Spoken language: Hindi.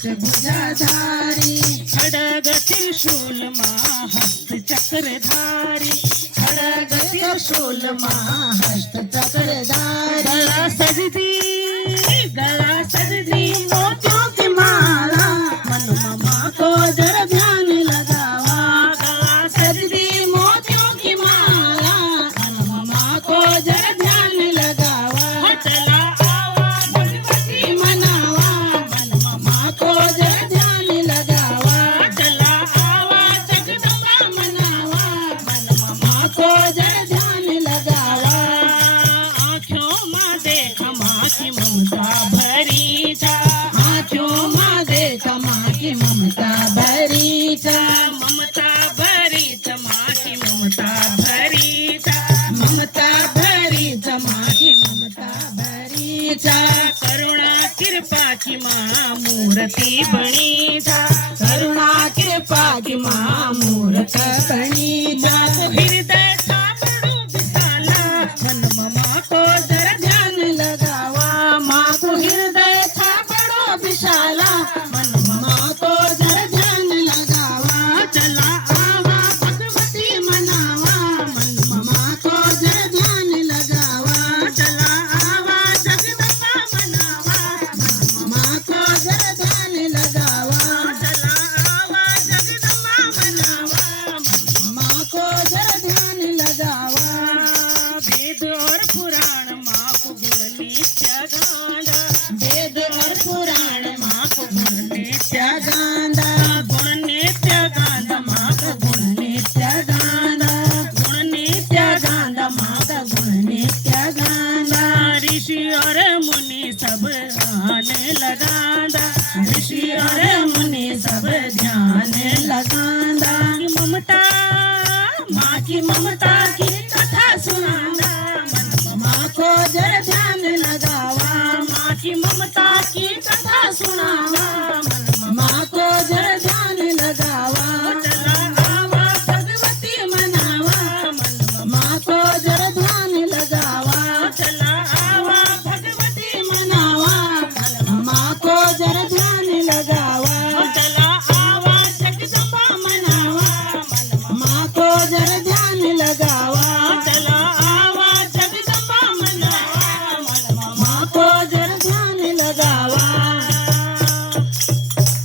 अष्टभुजाधारी खड्ग त्रिशूल मा हस्त चक्रधारी खड्ग त्रिशूल मा हस्त चक्रधारी गला सजदी मोतियों की माला मन ममा को जरा ध्यान लगावा गला सजदी मोतियों की माला मन ममा को जरा ध्यान लगावा चला आवा भगवती मनावा मन ममा को जरा ध्यान लगावा चला आवा जगदम्बा मनावा मन ममा को जरा ध्यान लगावा आँखों माँ देख माँ की ममता भरी था आँखों माँ देख माँ की ममता भरी था ममता भरी था माँ की ममता भरी था ममता भरी था माँ की ममता भरी था करुणा कृपा की माँ मूर्ति बनी था करुणा कृपा की माँ मूर्त बनी था हृदय था बड़ो विशाला मन ममा को जरा ध्यान लगावा माँ को हृदय था बड़ो विशाला मन ममा को जरा ध्यान लगावा चला आवा भगवती मनावा मन ममा को जरा ध्यान लगावा चला आवा जगदम्बा मनावा मन ममा को जरा ध्यान लगावा चला आवा जगदम्बा मनावा मन ममा को जरा ध्यान लगावा वेद और पुराण माँ को गुण नित्य गांधा वेद और पुराण माँ को गुण नित्य गांधा गुण नित्य गांधा माँ को गुण नित्य गांधा गुण नित्य गांधा माँ का गुण नित्य गांधा ऋषि और मुनि सब आने लगांदा ऋषि और मुनि सब ध्यान लगांदा ममता माँ की ममता